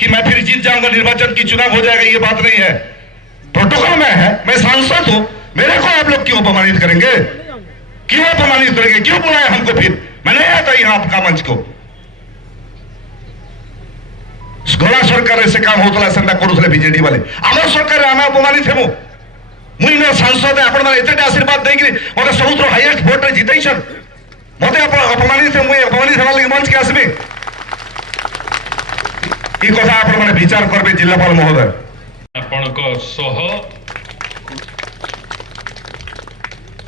कि मैं फिर जीत जाऊंगा निर्वाचन की चुनाव हो जाएगा, ये बात नहीं है। प्रोटोकॉल में है, मैं सांसद हूं, मेरे को आप लोग क्यों अपमानित करेंगे, क्यों अपमानित करेंगे, क्यों बुलाए हमको? फिर मैं नहीं आता यहाँ आपका मंच को। गला सरकार से काम होता सेंता करूले बीजेडी वाले, आम सरकार आम अपमानित हेमु। मुझे सांसद आपण मैंने एत आशीर्वाद देकर मत सब हाइएस्ट भोट रे जितैछन, मत अपमानित मुझे अपमानित होगा लगे मंच के आसबे। ये कथा आपण मैंने विचार करबे जिलापाल महोदय।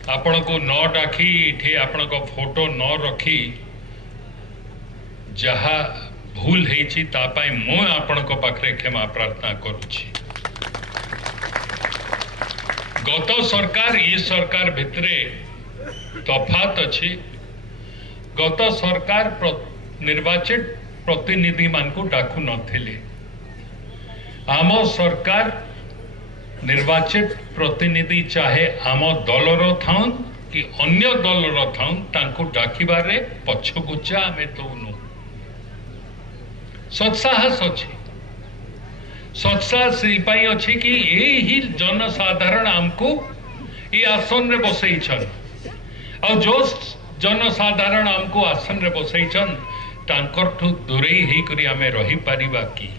आपण को न डाकी इठे आपण को फोटो न रखी जहा भूल हेची तापाई मु आपण को पाखरे क्षमा प्रार्थना करूची। गत सरकार ये सरकार भितरे तफात अच्छी। गत सरकार निर्वाचित प्रतिनिधि मान को डाकू नथिले। आम सरकार निर्वाचित प्रतिनिधि चाहे आम दलर थाउन कि अन्य दलर थाउन तांको डाकिबारे पछगुचा आमे दौनु। सत्साहस अच्छी, सत्साहस अच्छी कि यही जनसाधारण आमको ये आसन रे बसैछन और जो जनसाधारण आमको आसन रे बसैछन तांकर ठू दूरे ही करी आमे रही पारिबा की।